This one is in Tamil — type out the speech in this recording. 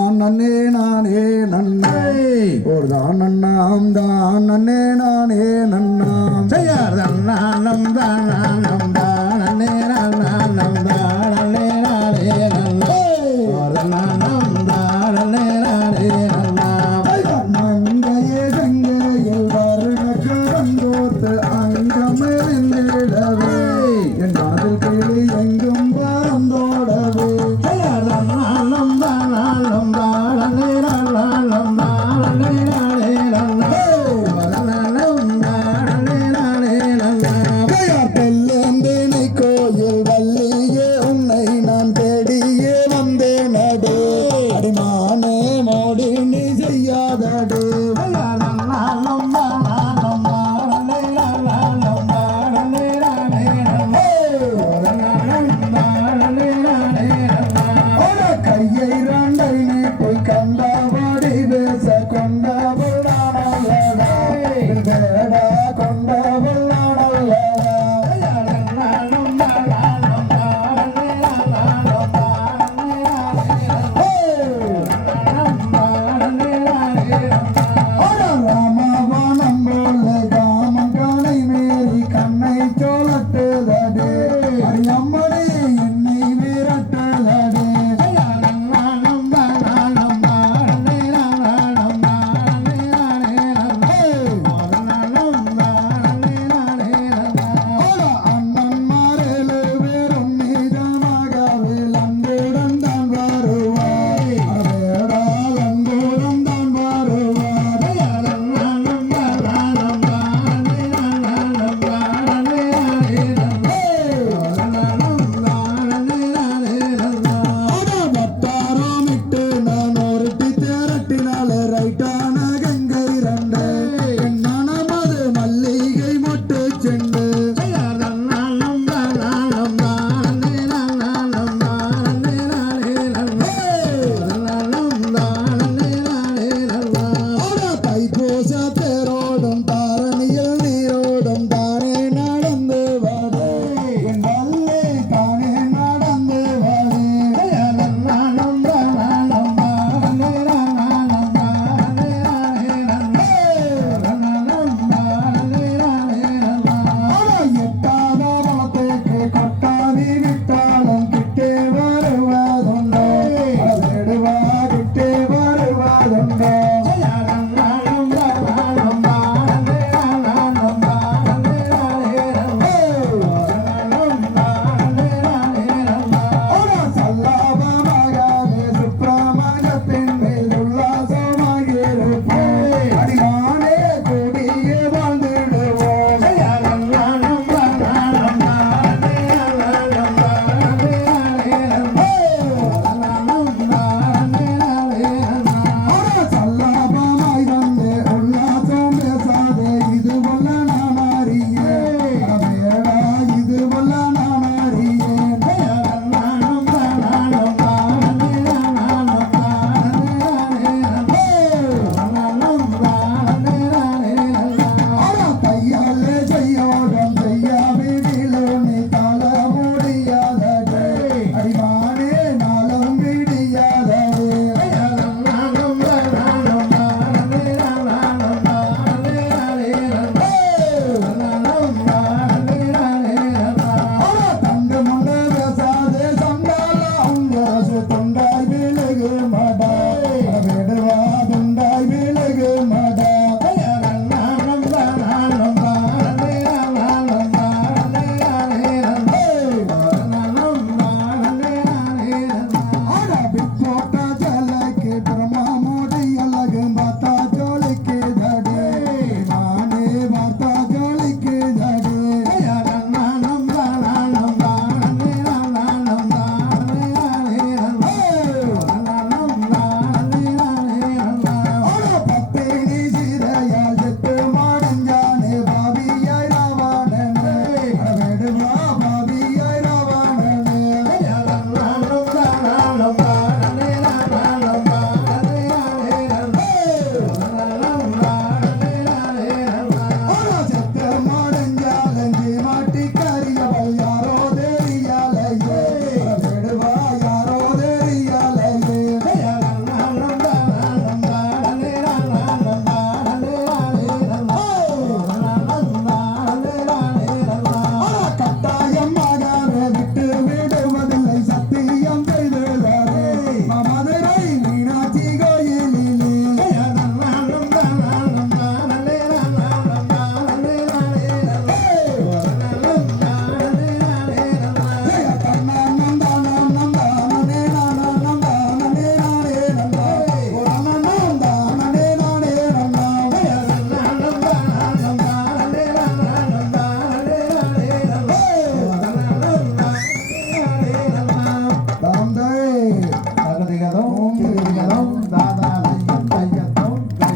தான் நன்னே நானே நன்னே. ஒரு தான் நன்னாம் தான் நன்னே நானே நன்னாம் செய்யார் தான் நானம் தான் நானம் தான் நன்னே நானம் தான் நன்னே. நானே